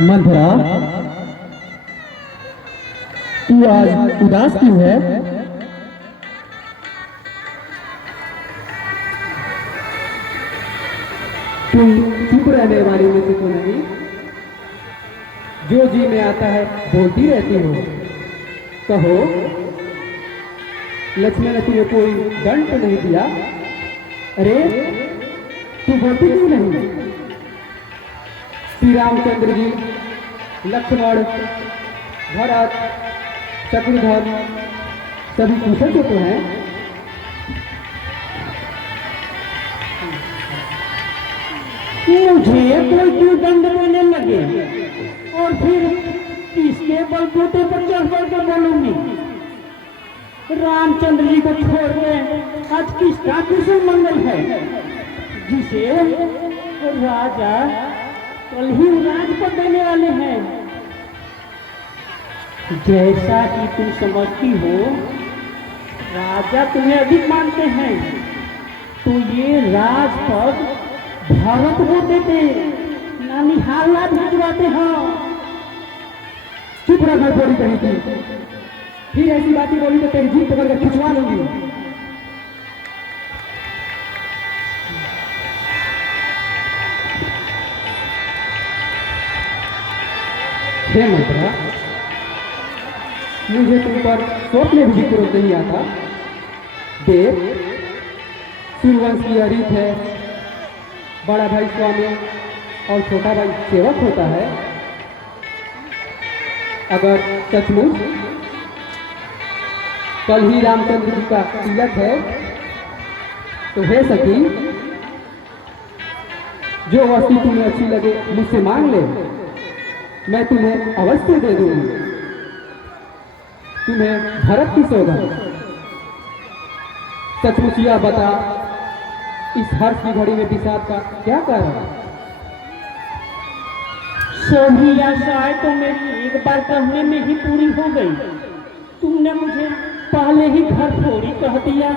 मंथरा, तू आज उदास क्यों है? तुम चुप रहने वाली में से तो नहीं, जो जी में आता है बोलती रहती हो। कहो, लक्ष्मण ने तुम्हें कोई दंड तो नहीं दिया? अरे तू बोलती क्यों नहीं? श्री रामचंद्र जी, लक्ष्मण, भरत, शत्रुघ्न सभी कुशल तो हैं। मुझे कोई क्यों दंड देने लगे और फिर किसके बलबूते पर चढ़ कर के बोलूंगी? रामचंद्र जी को छोड़ के आज किसका कुशल मंगल है जिसे राजा कल ही राज पर देने वाले हैं? जैसा कि तुम समझती हो, राजा तुम्हें अधिक मानते हैं, तो ये राजपद भरत को देते, ननिहाल भिजवाते हो। चुप रह, बोली कही थी। फिर ऐसी बातें बोली तो तेरी जीप पकड़ कर खिंचवा लूंगी। हे मंत्रा, मुझे तुम पर शोक में भी क्रोध नहीं आता। देव, सूर्यवंश की यह रीत है, बड़ा भाई स्वामी और छोटा भाई सेवक होता है। अगर सचमुच कल ही रामचंद्र जी का तिलक है तो हे सखी, जो वस्तु तुम्हें अच्छी लगे मुझसे मांग ले, मैं तुम्हें अवश्य दे दूंगी। तुम्हें भरत की सौगंध। सचमुच यह बता, इस हर्ष की घड़ी में विषाद का क्या कारण है? सभी आशाएं तो मेरी एक बार कहने में ही पूरी हो गई। तुमने मुझे पहले ही घर थोड़ी कह दिया,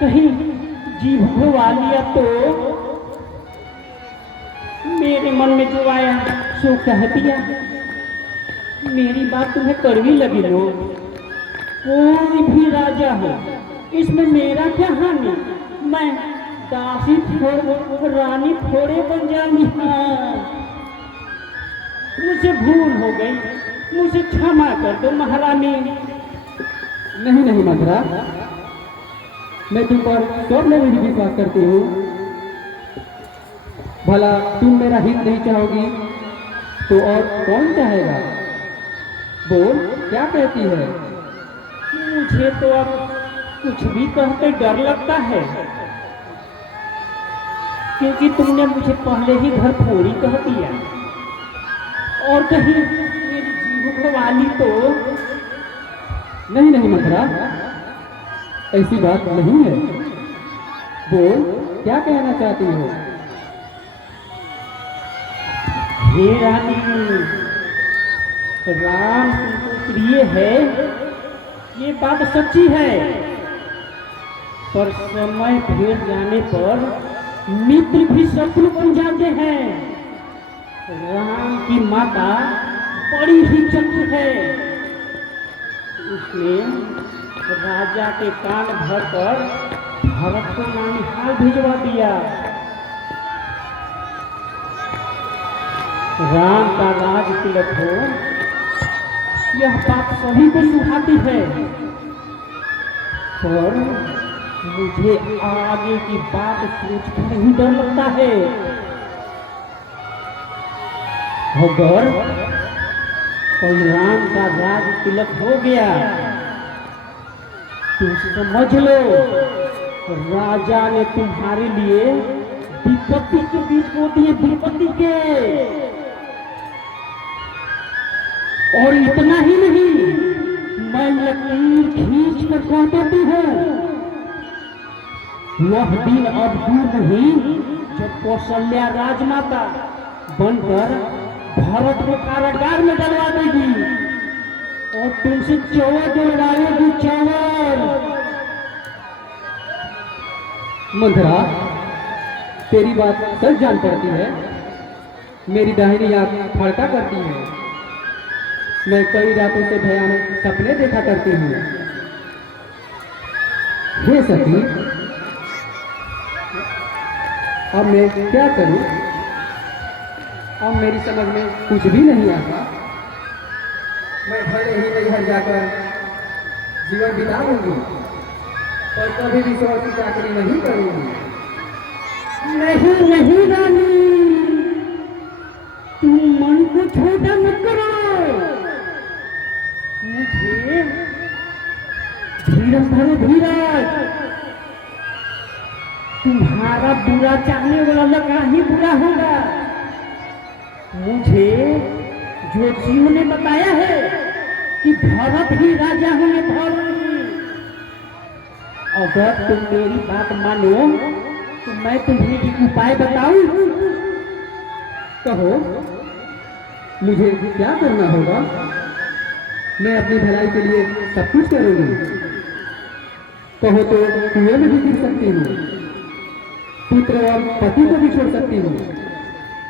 कहीं जी भुलवा लिया तो? मेरे मन में जो आया सो कह दिया। मेरी बात तुम्हें कड़वी लगी लो, कोई भी राजा हो, इसमें मेरा क्या हानि? मैं दासी थोड़े रानी थोड़े बन जाऊंगी। हाँ, मुझे भूल हो गई, मुझे क्षमा कर दो महारानी। नहीं नहीं मंथरा, मैं तुम पर सब में भी विश्वास करती हूँ। भला तुम मेरा हित नहीं चाहोगी तो और कौन चाहेगा? बोल, क्या कहती है? मुझे तो अब कुछ भी कहते डर लगता है, क्योंकि तुमने मुझे पहले ही घर फोड़ी कह दिया, और कहीं मेरी जीभ घुमा ली तो? नहीं नहीं मंथरा, ऐसी बात नहीं है। बोल, क्या कहना चाहती हो? हे रानी, राम तुमको प्रिय है, ये बात सच्ची है, पर समय फिर जाने पर मित्र भी शत्रु बन जाते हैं। राम की माता बड़ी ही चतुर है। उसने राजा के कान भरकर भरत को नानिहाल भिजवा दिया। राम का राज तिलक हो, यह बात सभी को सुहाती है, पर मुझे आगे की बात सोचकर ही डर लगता है। अगर कोई राम का राज तिलक हो गया तो समझ लो राजा ने तुम्हारे लिए विपत्ति के बीच को दिए, विपत्ति के। और इतना ही नहीं, मैं लकीर खींच कर कह देती हूँ, वह दिन अब दूर नहीं जब कौशल्या राजमाता बनकर भरत को कारागार में डलवा देगी और तुमसे चौवर दिलवाएगी, चौवर। मंथरा, तेरी बात सच जान पड़ती है। मेरी दाहिनी आंख फड़का करती है। मैं कई रातों से भयानक सपने देखा करती हूँ। हे सखी, अब मैं क्या करूं? अब मेरी समझ में कुछ भी नहीं आता। मैं भले ही नैहर जाकर जीवन बिताऊंगी, पर कभी भी शौहर की चाकरी नहीं करूंगी। नहीं नहीं रानी, तुम मन को छोटा मत करो। मुझे धीरज धरो, धीरज। तुम्हारा बुरा चाहने वाला लगा ही बुरा होगा। मुझे ज्योतिषियों ने बताया है कि भरत ही राजा होंगे, भरत ही। अगर तुम मेरी बात मानो तो मैं तुम्हें एक उपाय बताऊं। कहो, मुझे क्या करना होगा? मैं अपनी भलाई के लिए सब कुछ करूंगी। कहो तो कुएं में भी गिर सकती हूँ, पुत्र और पति को भी छोड़ सकती हूँ।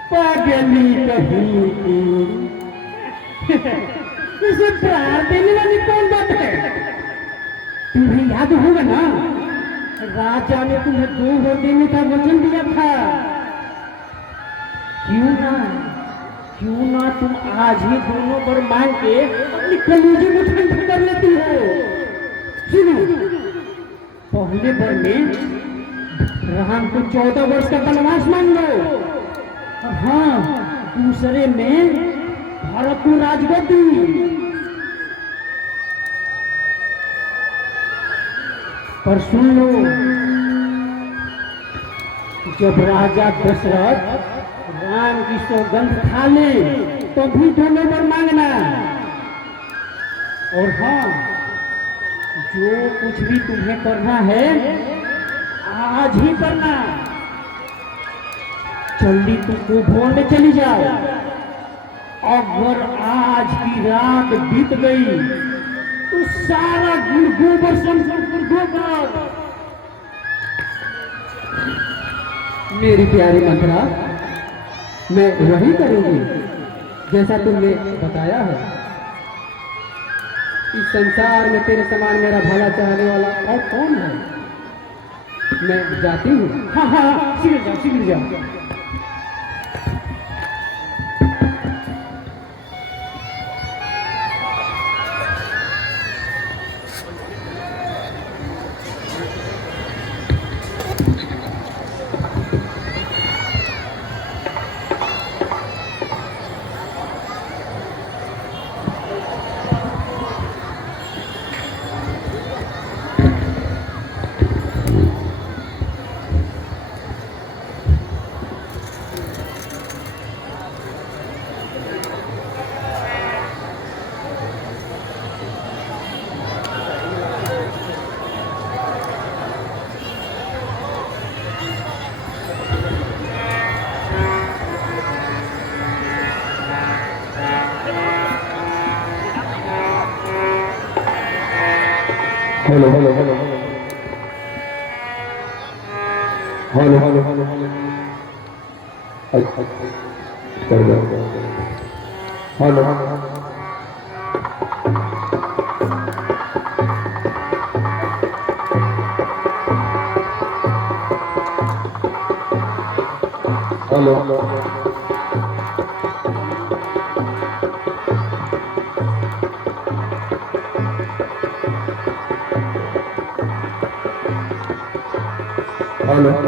पागली कहीं की। इसे प्यार देने वाली कौन बात है? तुम्हें याद होगा ना, राजा ने तुम्हें 2 वोट देने का वचन दिया था। क्यों ना तुम आज ही दोनों वर मांग के अपनी कलेजे में ठंडा कर लेती हो। सुनो, पहले वर में राम को 14 वर्ष का वनवास मांग लो, और हाँ, दूसरे में भारत को राजगद्दी। पर सुन लो, जब राजा दशरथ राम की सौगंध खा ले तो भी दोनों वर मांगना। और हाँ, जो कुछ भी तुम्हें करना है आज ही करना। जल्दी तुमको भोर में चली जाओ। अगर आज की रात बीत गई तो सारा गुड़ गोबर समझकर गोबर। मेरी प्यारी मंथरा, मैं वही करूंगी जैसा तुमने बताया है। इस संसार में तेरे समान मेरा भला चाहने वाला और कौन है? मैं जाती हूँ। हाँ हाँ, शीघ्र जाओ, शीघ्र जाओ। Hello hello hello. Hello hello hello hello hello hello hello hello hello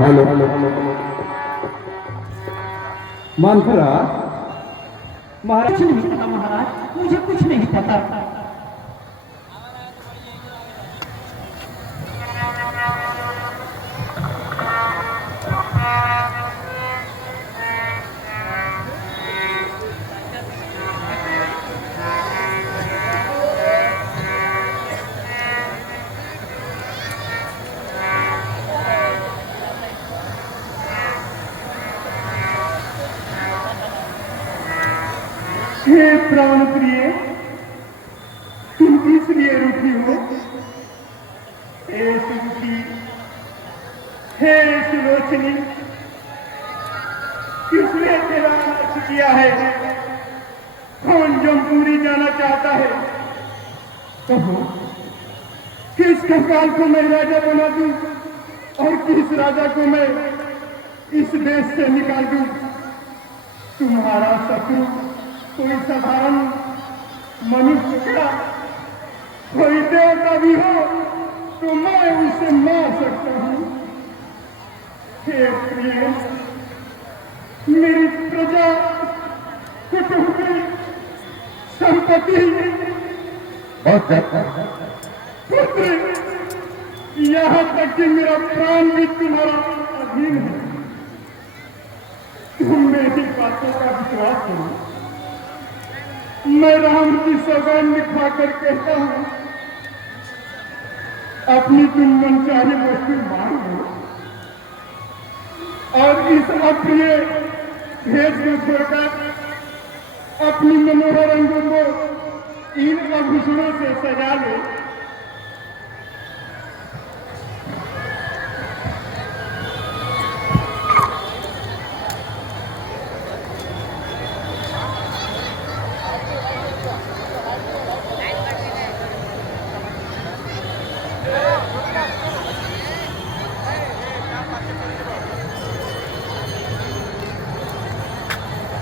hello hello hello Manthara महाराज कुछ नहीं पता महाराज, मुझे कुछ नहीं पता। हे प्राण प्रिय, तुम किस लिए रुकी हो? हे सुखी, हे सुलोचनी, किसने तेरा नाश किया है? कौन जमपुरी जाना चाहता है? कहो, किस कंकाल को मैं राजा बना दूं और किस राजा को मैं इस देश से निकाल दूं? तुम्हारा शत्रु कोई साधारण मनुष्य का, कोई देवता भी हो तो मैं उसे मार सकता हूँ। हे प्रिय, मेरी प्रजा, कुटुंब, संपत्ति, पुत्र, यहाँ तक कि मेरा प्राण भी तुम्हारा अधीन है। तुम मेरी बातों का विश्वास करो। मैं राम की सौगंध खाकर कहता हूँ, अपनी तुम मनचाही वस्तु मांग लो और इस अप्रिय भेद को छोड़कर अपनी मनोहर रंगों को इन आभूषणों से सजा लो।